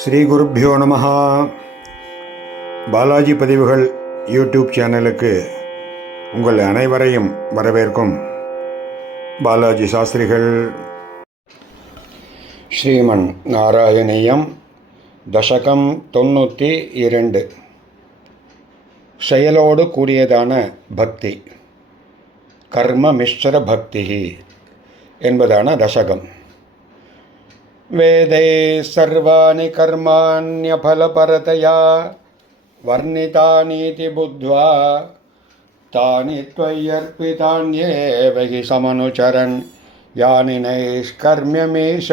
ஸ்ரீ குருப்பியோ நமஹ. பாலாஜி பதிவுகள் யூடியூப் சேனலுக்கு உங்கள் அனைவரையும் வரவேற்கும் பாலாஜி சாஸ்திரிகள். ஸ்ரீமன் நாராயணியம் தசகம் 92. செயலோடு கூடியதான பக்தி, கர்ம மிஸ்ர பக்தி என்பதான தசகம். வேதை சர்வாணி கர்மாண்யஃலபரதயா வர்ணிதானீதி புத்வா தானி த்வயர்ப்பிதான்யேவ ஹி சமனுசரன் யானி நைஷ்கர்ம்யமீஷ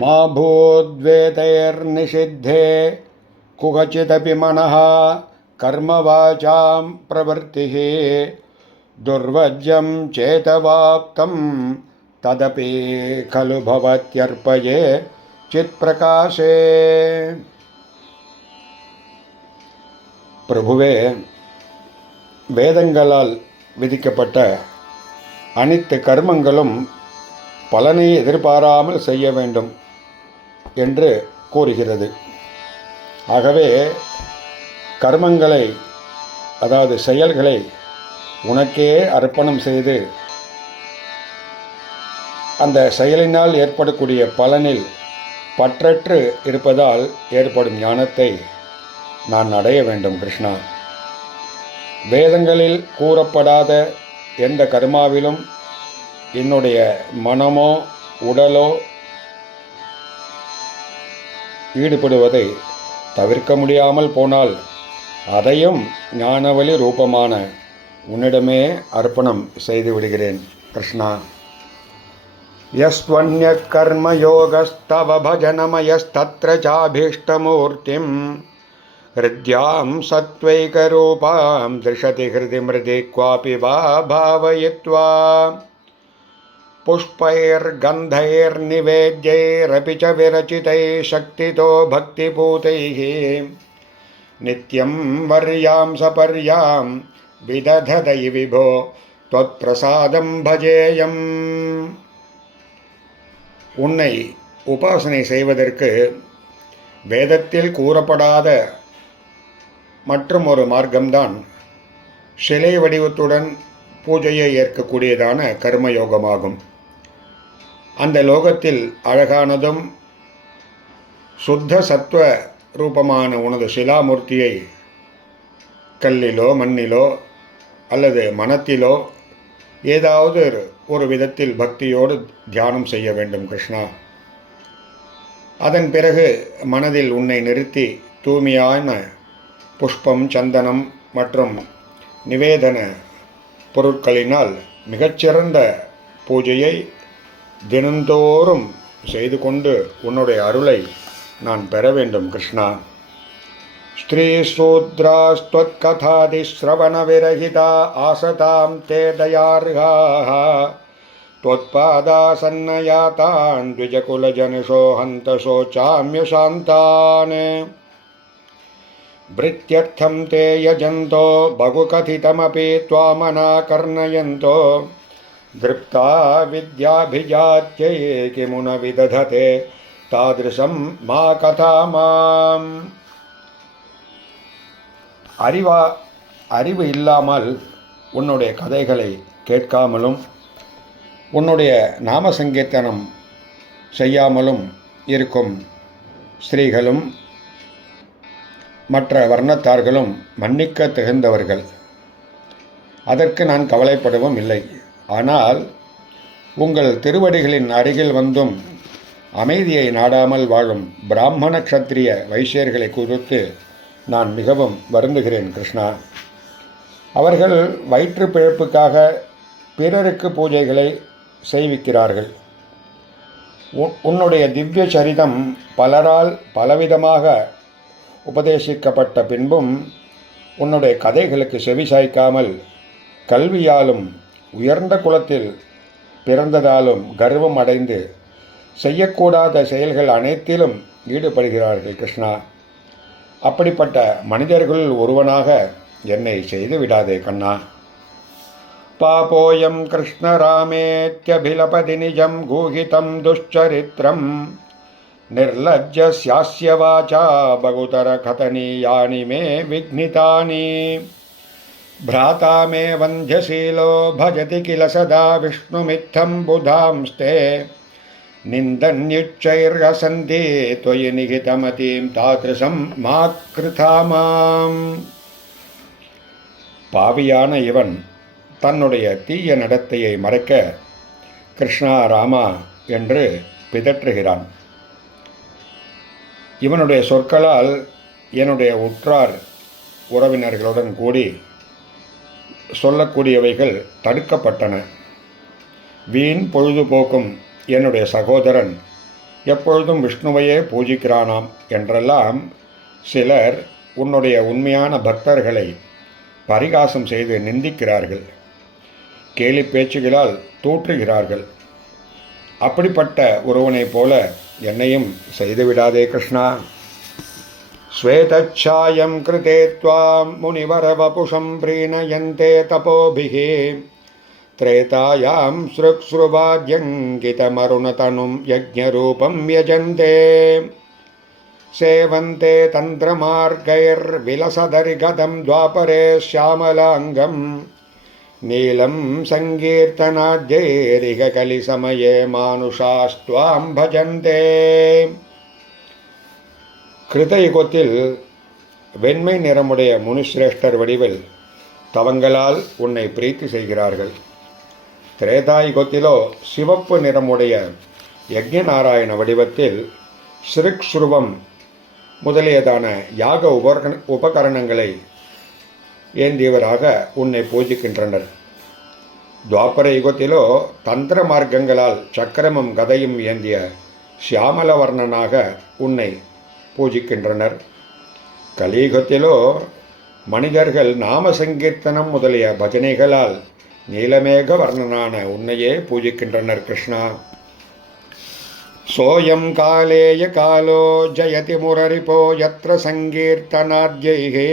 மா பூத்வேதைர்நிஷித்தே குகசிதபி மனஹ கர்மவாசாம் பிரவர்த்திஹ துர்வஜ்யம் சேதவாப்தம் ததபி கலு பவத்யர்ப்பயே சித் பிரகாஷே. பிரபுவே, வேதங்களால் விதிக்கப்பட்ட அனைத்து கர்மங்களும் பலனை எதிர்பாராமல் செய்ய வேண்டும் என்று கூறுகிறது. ஆகவே கர்மங்களை, அதாவது செயல்களை உனக்கே அர்ப்பணம் செய்து அந்த செயலினால் ஏற்படக்கூடிய பலனில் பற்றற்று இருப்பதால் ஏற்படும் ஞானத்தை நான் அடைய வேண்டும். கிருஷ்ணா, வேதங்களில் கூறப்படாத எந்த கர்மாவிலும் என்னுடைய மனமோ உடலோ ஈடுபடுவதை தவிர்க்க முடியாமல் போனால் அதையும் ஞானவழி ரூபமான உன்னிடமே அர்ப்பணம் செய்து விடுகிறேன். கிருஷ்ணா, யஸ்வன்ய கர்மயோகஸ்தவ பஜனமயஸ்தத்ர சாபீஷ்டமூர்த்திம் ஹிருத்யாம் சத்வைகரூபாம் திருஷதி ஹிருதி மிருதி க்வாபி வா பாவயித்வா புஷ்பைர்கந்தைர்நிவேத்யைரபி ச விரச்சிதை சக்திதோ பக்திபூதைः நித்யம் வர்யாம் சபர்யாம் விதததை விபோ த்வத்பிரசாதம் பஜேயம். உன்னை உபாசனை செய்வதற்கு வேதத்தில் கூறப்படாத மற்றும் ஒரு மார்க்கம்தான் சிலை வடிவத்துடன் பூஜையை ஏற்கக்கூடியதான கர்மயோகமாகும். அந்த லோகத்தில் அழகானதும் சுத்த சத்துவ ரூபமான உனது சிலாமூர்த்தியை கல்லிலோ மண்ணிலோ அல்லது மனத்திலோ ஏதாவது ஒரு விதத்தில் பக்தியோடு தியானம் செய்ய வேண்டும். கிருஷ்ணா, அதன் பிறகு மனதில் உன்னை நிறுத்தி தூய்மையான புஷ்பம், சந்தனம் மற்றும் நிவேதன பொருட்களினால் மிகச்சிறந்த பூஜையை தினந்தோறும் செய்து கொண்டு உன்னுடைய அருளை நான் பெற வேண்டும். கிருஷ்ணா, ஸ்ரீ சூத்ராஸ்த்வத்கதாதி ஸ்ரவண விரஹிதா ஆசதாம் தே தயார்ஹாः त्वत्पादासन्नयातान् द्विजकुलजनशो हन्त शोचाम्य शान्तान् भृत्यर्थं ते यजन्तो बहुकथितमपि त्वामनाकर्णयन्तो दृप्ता विद्याभिजात्यै किमुन विदधते तादृशं मा कथा माम्. அறிவு இல்லாமல் உன்னுடைய கதைகளை கேட்காமலும் உன்னுடைய நாம சங்கீர்த்தனம் செய்யாமலும் இருக்கும் ஸ்திரீகளும் மற்ற வர்ணத்தார்களும் மன்னிக்க தகுந்தவர்கள். அதற்கு நான் கவலைப்படவும் இல்லை. ஆனால் உங்கள் திருவடிகளின் அருகில் வந்தும் அமைதியை நாடாமல் வாழும் பிராமண க்ஷத்திரிய வைசியர்களை குறித்து நான் மிகவும் வருந்துகிறேன். கிருஷ்ணா, அவர்கள் வயிற்று பிழைப்புக்காக பிறருக்கு பூஜைகளை செய்விக்கிறார்கள். உன்னுடைய திவ்ய சரிதம் பலரால் பலவிதமாக உபதேசிக்கப்பட்ட பின்பும் உன்னுடைய கதைகளுக்கு செவி சாய்க்காமல் கல்வியாலும் உயர்ந்த குலத்தில் பிறந்ததாலும் கர்வம் அடைந்து செய்யக்கூடாத செயல்கள் அனைத்திலும் ஈடுபடுகிறார்கள். கிருஷ்ணா, அப்படிப்பட்ட மனிதர்கள் ஒருவனாக என்னை செய்து விடாதே கண்ணா. पापोऽयं कृष्णरामेत्यभिलपति निजं गूहितं दुश्चरित्रं निर्लज्जस्यास्य वाचा बहुतरकथनीयानि मे विघ्नितानि भ्राता मे वन्ध्यशीलो भजति किल सदा विष्णुमित्थं बुधांस्ते निन्दन्युच्चैर्हसन्ति त्वयि निहितमतिं तादृशं मा कृथा माम्. பாவியான இவன் தன்னுடைய தீய நடத்தையை மறைக்க கிருஷ்ணா ராமா என்று பிதற்றுகிறான். இவனுடைய சொற்களால் என்னுடைய உற்றார் உறவினர்களுடன் கூடி சொல்லக்கூடியவைகள் தடுக்கப்பட்டன. வீண் பொழுதுபோக்கும் என்னுடைய சகோதரன் எப்பொழுதும் விஷ்ணுவையே பூஜிக்கிறானாம் என்றெல்லாம் சிலர் உன்னுடைய உண்மையான பக்தர்களை பரிகாசம் செய்து நிந்திக்கிறார்கள், கேலி பேச்சுகளால் தூற்றுகிறார்கள். அப்படிப்பட்ட ஒருவனைப் போல என்னையும் செய்துவிடாதே கிருஷ்ணா. ஸ்வேதச்சாயம் கிருதே த்வாம் முனிவரவபுஷம் ப்ரீணயந்தே தபோபிஹி த்ரேதாயாம் ஸ்ருக்ஸ்ருவாத்யங்கிதமருணதனும் யஜ்ஞரூபம் யஜந்தே சேவந்தே தந்திரமார்கைர்விலசதரிகதம் துவாபரே ஷியாமலாங்கம் நீலம் சங்கீர்த்தனாத்யைரிக கலிசமயே மானுஷாஸ்த்வாம் பஜந்தே. கிருதயுகத்தில் வெண்மை நிறமுடைய முனிசிரேஷ்டர் வடிவில் தவங்களால் உன்னை பிரீத்தி செய்கிறார்கள். திரேதாயுகத்திலோ சிவப்பு நிறமுடைய யஜ்ஞநாராயண வடிவத்தில் ஸ்ருக்ஸ்ருவம் முதலியதான யாக உபகரணங்களை ஏந்தியவராக உன்னை பூஜிக்கின்றனர். துவாபர யுகத்திலோ தந்திர மார்க்கங்களால் சக்கரமும் கதையும் ஏந்திய சியாமலவர்ணனாக உன்னை பூஜிக்கின்றனர். கலியுகத்திலோ மனிதர்கள் நாம சங்கீர்த்தனம் முதலிய பஜனைகளால் நீலமேக வர்ணனான உன்னையே பூஜிக்கின்றனர் கிருஷ்ணா. சோயம் காலேய காலோ ஜயதி முரரிபோ யத்ர சங்கீர்த்தனாத்யைஹே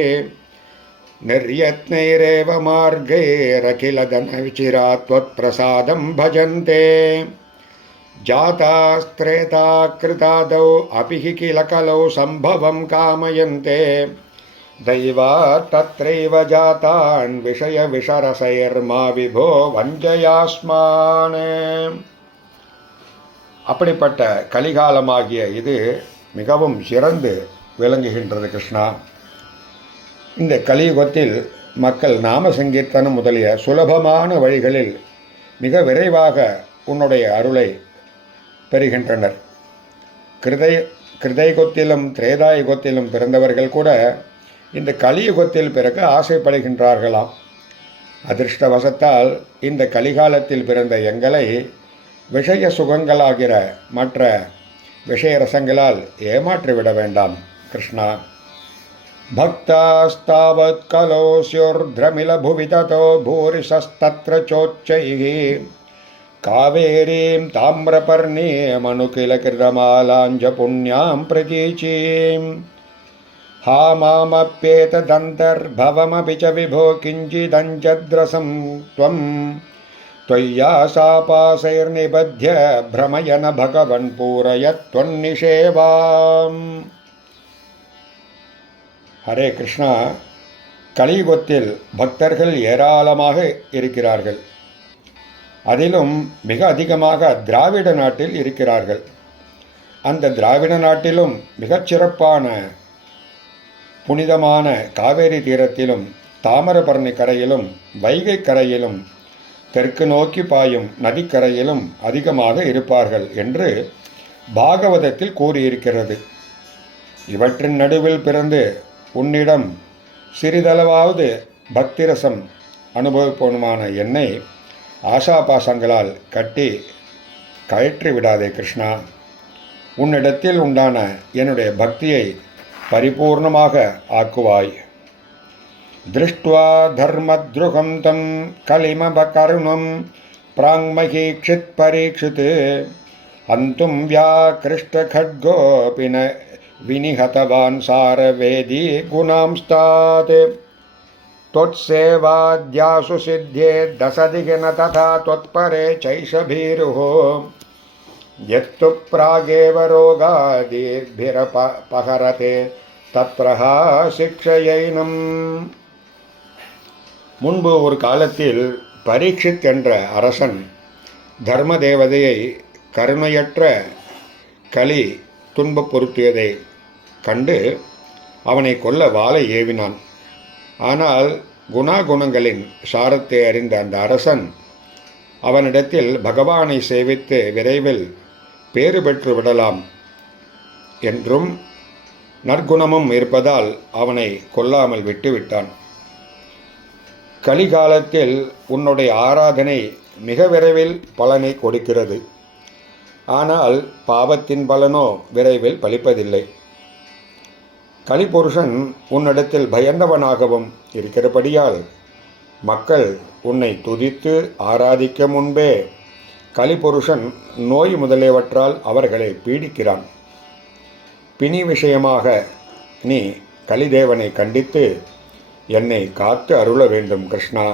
நிர்யத்னைரேவ மார்கைரகிலதன விசிராத்வத் பிரசாதம் பஜந்தே ஜாதாஸ்த்ரேதா கிருதாதௌ அபிஹி கில கலௌ சம்பவம் காமயந்தே தைவா தத்ரைவ ஜாதான் விஷய விஷரசைர்மா விபோ வஞ்சயாஸ்மான். அப்படிப்பட்ட கலிகாலமாகிய இது மிகவும் சிறந்து விளங்குகின்றது கிருஷ்ணா. இந்த கலியுகத்தில் மக்கள் நாம சங்கீர்த்தனம் முதலிய சுலபமான வழிகளில் மிக விரைவாக உன்னுடைய அருளை பெறுகின்றனர். கிருதயுகத்திலும் திரேதாயுகத்திலும் பிறந்தவர்கள் கூட இந்த கலியுகத்தில் பிறகு ஆசைப்படுகின்றார்களாம். அதிர்ஷ்டவசத்தால் இந்த கலிகாலத்தில் பிறந்த எங்களை விஷய சுகங்களாகிற மற்ற விஷயரசங்களால் ஏமாற்றிவிட வேண்டாம் கிருஷ்ணா. பக்தாஸ்தாவத் கலோஸ்யோர்த்ரமில புவி ததோ பூரிஷஸ்தத்ர சோச்சைஹி காவேரீம் தாமிரபர்ணீம் அனுகில கிருதமாலாஞ்ச புண்ணியாம் பிரதீச்சீம் ஹா மாமப்யேததந்தர்பவமபி ச விபோ கிஞ்சிதஞ்சத்ரசம் த்வம் त्वय्या सापासैर्निबध्य भ्रमयन भगवन् पूरयत्वन्निषेवाम्. ஹரே கிருஷ்ணா. கலியுகத்தில் பக்தர்கள் ஏராளமாக இருக்கிறார்கள். அதிலும் மிக அதிகமாக திராவிட நாட்டில் இருக்கிறார்கள். அந்த திராவிட நாட்டிலும் மிகச்சிறப்பான புனிதமான காவேரி தீரத்திலும் தாமிரபரணி கரையிலும் வைகை கரையிலும் தெற்கு நோக்கி பாயும் நதிக்கரையிலும் அதிகமாக இருப்பார்கள் என்று பாகவதத்தில் கூறியிருக்கிறது. இவற்றின் நடுவில் பிறந்து உன்னிடம் சிறிதளவாவது பக்திரசம் அனுபவிப்பவனுமான என்னை ஆசாபாசங்களால் கட்டி கயற்றி விடாதே கிருஷ்ணா. உன்னிடத்தில் உண்டான என்னுடைய பக்தியை பரிபூர்ணமாக ஆக்குவாய். திருஷ்ட்வா தர்மத்ருகம் தம் கலிமபகருணம் பிராங்மகீக்ஷித் பரீட்சித் அந்தும் வியாகிருஷ்டகட்கோபின வினிஹதவான் சாரவேதி குணாம்ஸ்தாத் त्वत्सेवाद्यासु सिद्धे दशदिगन तथा त्वत्परे चैषभीरुः யத்து பிராகேவ ரோகாதிர்பிரபஹரதே தத்ரஹா சிக்ஷயைனம். முன்பு ஒரு காலத்தில் பரீட்சித் என்ற அரசன் தர்ம தேவதையை கருணையற்ற கலி துன்பப்படுத்தியதை கண்டு அவனை கொல்ல வாளை ஏவினான். ஆனால் குணாகுணங்களின் சாரத்தை அறிந்த அந்த அரசன் அவனிடத்தில் பகவானை சேவித்து விரைவில் பேறு பெற்று விடலாம் என்றும் நற்குணமும் இருப்பதால் அவனை கொல்லாமல் விட்டுவிட்டான். கலிகாலத்தில் உன்னுடைய ஆராதனை மிக விரைவில் பலனை கொடுக்கிறது. ஆனால் பாவத்தின் பலனோ விரைவில் பலிப்பதில்லை. கலிபுருஷன் உன்னிடத்தில் பயந்தவனாகவும் இருக்கிறபடியால் மக்கள் உன்னை துதித்து ஆராதிக்க முன்பே கலிபுருஷன் நோய் முதலியவற்றால் அவர்களை பீடிக்கிறான். பிணி விஷயமாக நீ கலிதேவனை கண்டித்து என்னை காத்து அருள வேண்டும் கிருஷ்ணா.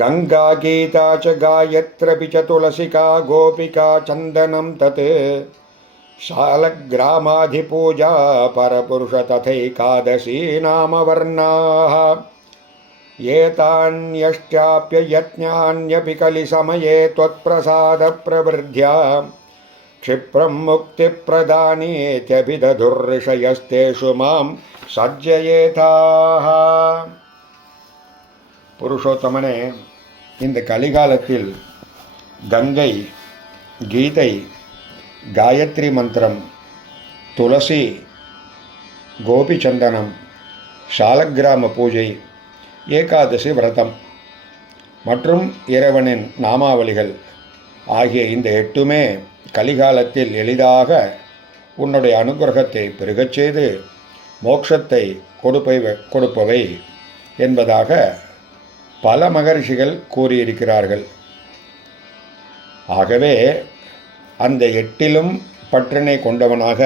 கங்கா கீதா ச காயத்ரபி ச துளசிகா கோபிகா சந்தனம் தத் शालग्रामाधिपूजा परपुरुष तथैकादशी नामवर्णाः एतान्यश्चाप्ययज्ञान्यपि कलिसमये त्वत्प्रसादप्रवृद्ध्या क्षिप्रं मुक्तिप्रदानेत्यभिदधुर्षयस्तेषु मां सज्जयेताः. புருஷோத்தமனே, இந்த கலிகாலத்தில் கங்கை, கீதை, காயத்ரி மந்திரம், துளசி, கோபிச்சந்தனம், சாலக்கிராம பூஜை, ஏகாதசி விரதம் மற்றும் இறைவனின் நாமாவளிகள் ஆகிய இந்த 8மே கலிகாலத்தில் எளிதாக உன்னுடைய அனுகிரகத்தை பெருகச் செய்து மோட்சத்தை கொடுப்பவை என்பதாக பல மகரிஷிகள் கூறியிருக்கிறார்கள். ஆகவே அந்த 8லும் பற்றினை கொண்டவனாக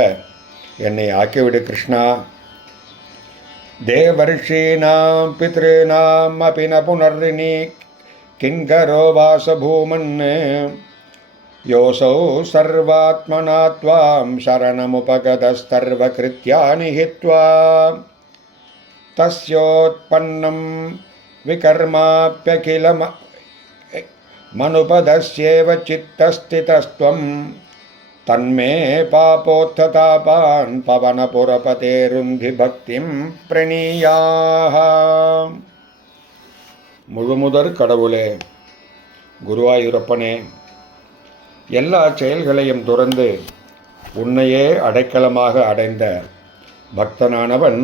என்னை ஆக்கிவிடு கிருஷ்ணா. தேவர்ஷீணாம் பித்ருணாம் அபி ந புனர்ரிணி கிங்கரோ வாசபூமன் யோசௌ சர்வாத்மனா த்வாம் சரணமுபகதஸ்தர்வகிருத்யானி ஹித்வா தஸ்யோத்பன்னம் விகர்மாப்யகிலம் மனுபதஸ்யேவ சித்தஸ்திதஸ்த்வம் தன்மே பாபோத்ததாபான் பவனபுரபதேருந்தி பக்திம் பிரணீயாஹ. முழுமுதற் கடவுளே, குருவாயூரப்பனே, எல்லா செயல்களையும் துறந்து உன்னையே அடைக்கலமாக அடைந்த பக்தனானவன்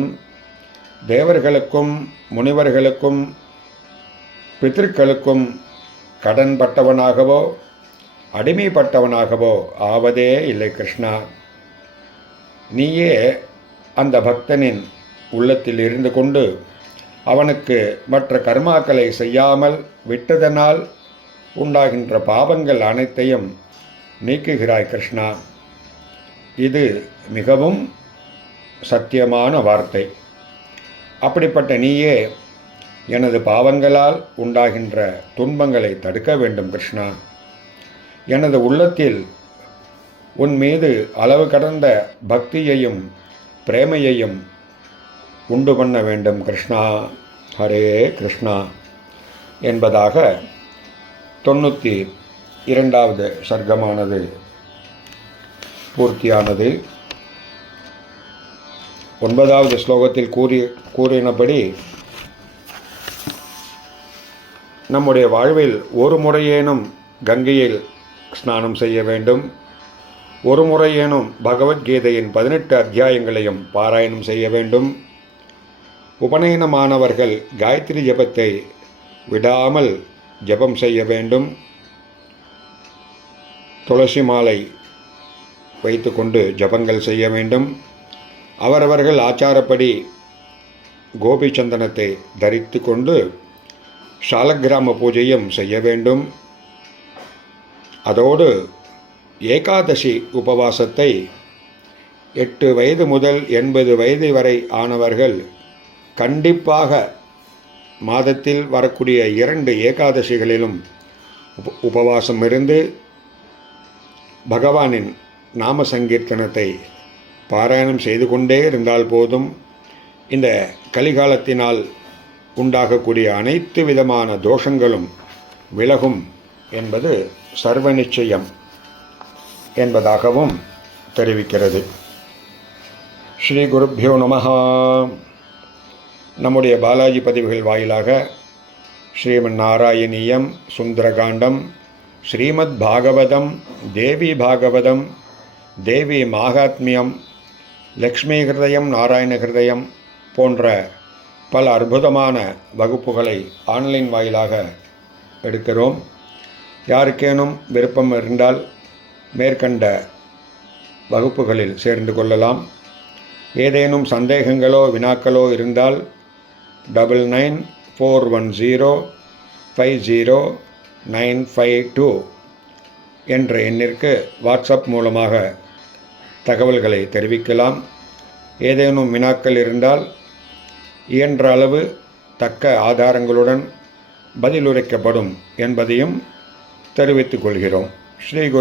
தேவர்களுக்கும் முனிவர்களுக்கும் பித்ருக்களுக்கும் கடன்பட்டவனாகவோ அடிமைப்பட்டவனாகவோ ஆவதே இல்லை கிருஷ்ணா. நீயே அந்த பக்தனின் உள்ளத்தில் இருந்து கொண்டு அவனுக்கு மற்ற கர்மாக்களை செய்யாமல் விட்டதனால் உண்டாகின்ற பாவங்கள் அனைத்தையும் நீக்குகிறாய் கிருஷ்ணா. இது மிகவும் சத்தியமான வார்த்தை. அப்படிப்பட்ட நீயே எனது பாவங்களால் உண்டாகின்ற துன்பங்களை தடுக்க வேண்டும் கிருஷ்ணா. எனது உள்ளத்தில் உன் மீது அளவு கடந்த பக்தியையும் பிரேமையையும் உண்டு பண்ண வேண்டும் கிருஷ்ணா. ஹரே கிருஷ்ணா என்பதாக 92வது சர்க்கமானது பூர்த்தியானது. 9வது ஸ்லோகத்தில் கூறினபடி நம்முடைய வாழ்வில் ஒரு முறையேனும் கங்கையில் ஸ்நானம் செய்ய வேண்டும். ஒரு முறையேனும் பகவத்கீதையின் 18 அத்தியாயங்களையும் பாராயணம் செய்ய வேண்டும். உபநயனமானவர்கள் காயத்ரி ஜபத்தை விடாமல் ஜபம் செய்ய வேண்டும். துளசி மாலை வைத்துக்கொண்டு ஜபங்கள் செய்ய வேண்டும். அவரவர்கள் ஆச்சாரப்படி கோபிச்சந்தனத்தை தரித்து கொண்டு சாலக்கிராம பூஜையும் செய்ய வேண்டும். அதோடு ஏகாதசி உபவாசத்தை 8 வயது முதல் 80 வயது வரை ஆனவர்கள் கண்டிப்பாக மாதத்தில் வரக்கூடிய 2 ஏகாதசிகளிலும் உபவாசம் இருந்து பகவானின் நாம சங்கீர்த்தனத்தை பாராயணம் செய்து கொண்டே இருந்தால் போதும் இந்த கலிகாலத்தினால் உண்டாகக்கூடிய அனைத்து விதமான தோஷங்களும் விலகும் என்பது சர்வ நிச்சயம் என்பதாகவும் தெரிவிக்கிறது. ஸ்ரீ குருப்யோ நமஹ. நம்முடைய பாலாஜி பதிவுகள் வாயிலாக ஸ்ரீமன் நாராயணீயம், சுந்தரகாண்டம், ஸ்ரீமத் பாகவதம், தேவி பாகவதம், தேவி மாகாத்மியம், லக்ஷ்மி ஹிருதயம், நாராயண ஹிருதயம் போன்ற பல அற்புதமான வகுப்புகளை ஆன்லைன் வாயிலாக எடுக்கிறோம். யாருக்கேனும் விருப்பம் இருந்தால் மேற்கண்ட வகுப்புகளில் சேர்ந்து கொள்ளலாம். ஏதேனும் சந்தேகங்களோ வினாக்களோ இருந்தால் 9941050952 என்ற எண்ணிற்கு வாட்ஸ்அப் மூலமாக தகவல்களை தெரிவிக்கலாம். ஏதேனும் வினாக்கள் இருந்தால் இயன்ற அளவு தக்க ஆதாரங்களுடன் பதிலுரைக்கப்படும் என்பதையும் தெரிவித்துக் கொள்கிறோம். ஸ்ரீ